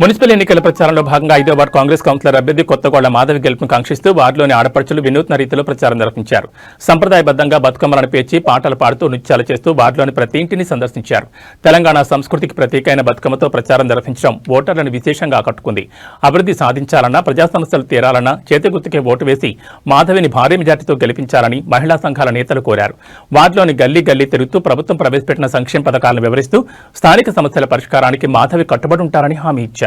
Municipal ఎన్నికల ప్రచారంలో భాగంగా 5వ వార్డు కాంగ్రెస్ కౌన్సిలర్ అభ్యర్థి కొత్తగోళ్ల మాధవి గెలుపును కాంక్షిస్తూ వార్డులోని ఆడపడుచులు వినూత్న రీతిలో ప్రచారం నిర్వహించారు. సంప్రదాయబద్ధంగా బతుకమ్మలను పేర్చి పాటలు పాడుతూ నృత్యాలు చేస్తూ వార్డులోని ప్రతి ఇంటిని సందర్శించారు. తెలంగాణ సంస్కృతికి ప్రతీకైన బతుకమ్మతో ప్రచారం నిర్వహించడం ఓటర్లను విశేషంగా ఆకట్టుకుంది. అభివృద్ధి సాధించాలన్నా, ప్రజా సమస్యలు తీరాలన్నా చేతిగుర్తుకే ఓటు వేసి మాధవిని భారీ మెజార్టీతో గెలిపించాలని మహిళా సంఘాల నేతలు కోరారు. వార్డులోని గల్లీ గల్లీ తిరుగుతూ ప్రభుత్వం ప్రవేశపెట్టిన సంక్షేమ పథకాలను వివరిస్తూ స్థానిక సమస్యల పరిష్కారానికి మాధవి కట్టుబడి ఉంటారని హామీ ఇచ్చారు.